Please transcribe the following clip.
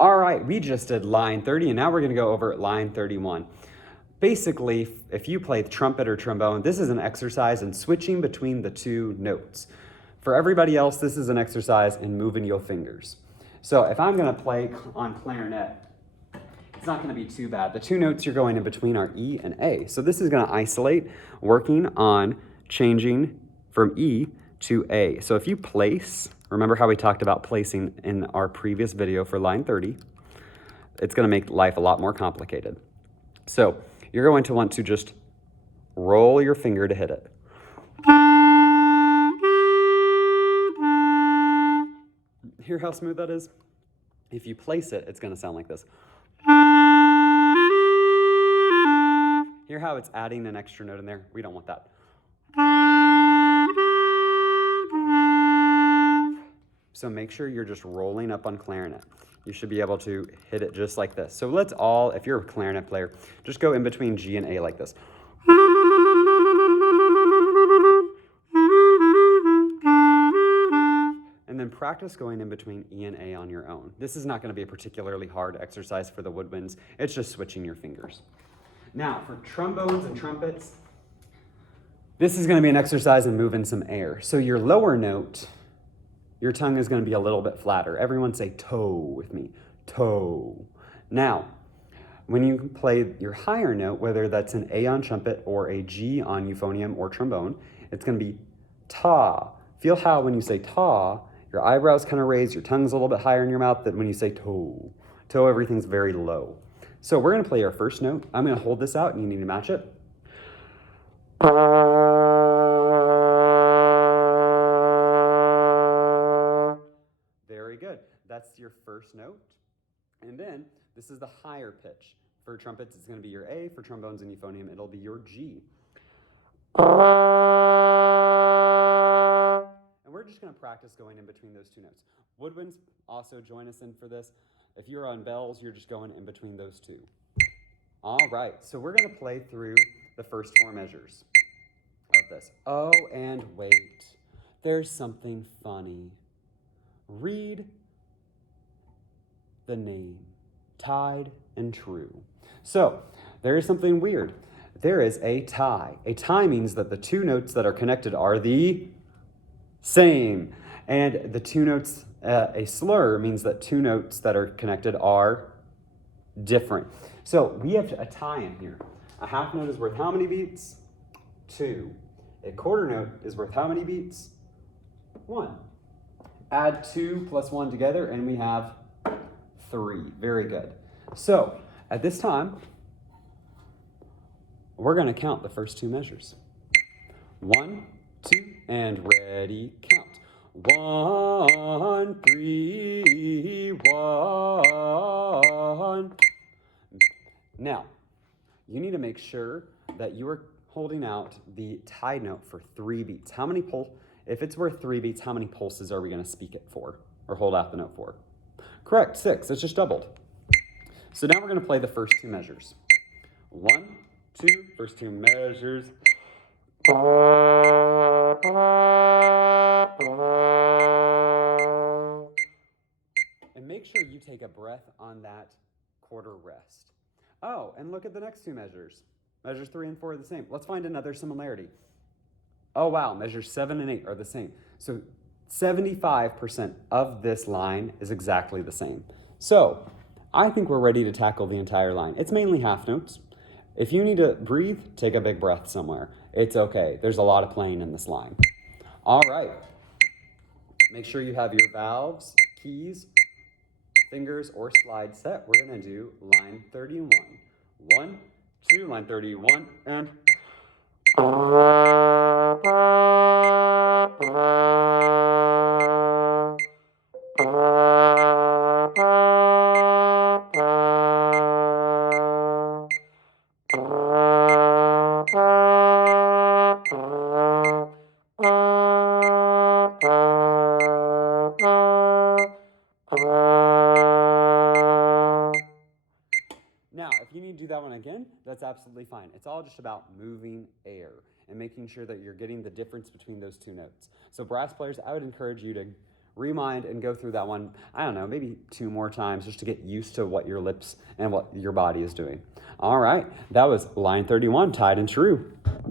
All right, we just did line 30, and now we're going to go over line 31. Basically, if you play trumpet or trombone, this is an exercise in switching between the two notes. For everybody else, this is an exercise in moving your fingers. So if I'm going to play on clarinet, it's not going to be too bad. The two notes you're going in between are E and A. So this is going to isolate, working on changing from E to A. So if you place, remember how we talked about placing in our previous video for line 30, it's going to make life a lot more complicated. So you're going to want to just roll your finger to hit it. Hear how smooth that is? If you place it, it's going to sound like this. Hear how it's adding an extra note in there? We don't want that. So make sure you're just rolling up on clarinet. You should be able to hit it just like this. So let's all, if you're a clarinet player, just go in between G and A like this. And then practice going in between E and A on your own. This is not going to be a particularly hard exercise for the woodwinds. It's just switching your fingers. Now, for trombones and trumpets, this is going to be an exercise in moving some air. So your lower note, your tongue is going to be a little bit flatter. Everyone say toe with me, toe. Now, when you play your higher note, whether that's an A on trumpet or a G on euphonium or trombone, it's going to be ta. Feel how when you say ta, your eyebrows kind of raise, your tongue's a little bit higher in your mouth than when you say toe. Toe, everything's very low. So we're going to play our first note. I'm going to hold this out and you need to match it. Very good. That's your first note. And then this is the higher pitch. For trumpets, it's going to be your A. For trombones and euphonium, it'll be your G. And we're just going to practice going in between those two notes. Woodwinds also join us in for this. If you're on bells, you're just going in between those two. All right, so we're going to play through the first four measures of this. Oh, and wait, there's something funny. Read the name, Tied and True. So there is something weird. There is a tie. A tie means that the two notes that are connected are the same. And the two notes, a slur means that two notes that are connected are different. So we have a tie in here. A half note is worth how many beats? 2. A quarter note is worth how many beats? 1. Add 2 plus 1 together and we have 3. Very good. So at this time, we're going to count the first two measures. 1, 2, and ready, count. 1, 3, 1. Now, you need to make sure that you are holding out the tied note for 3 beats. How many if it's worth 3 beats, how many pulses are we going to speak it for or hold out the note for? Correct, 6. It's just doubled. So now we're going to play the first two measures. 1, 2, first two measures. And make sure you take a breath on that quarter rest. Oh, and look at the next two measures. Measures 3 and 4 are the same. Let's find another similarity. Oh, wow, measures 7 and 8 are the same. So 75% of this line is exactly the same. So I think we're ready to tackle the entire line. It's mainly half notes. If you need to breathe, take a big breath somewhere. It's okay. There's a lot of playing in this line. All right. Make sure you have your valves, keys, fingers, or slide set. We're going to do line 31. 1, 2, line 31, and... Now, if you need to do that one again, that's absolutely fine. It's all just about moving air and making sure that you're getting the difference between those two notes. So brass players, I would encourage you to rewind and go through that one, I don't know, maybe 2 more times just to get used to what your lips and what your body is doing. All right, that was line 31, tied and true.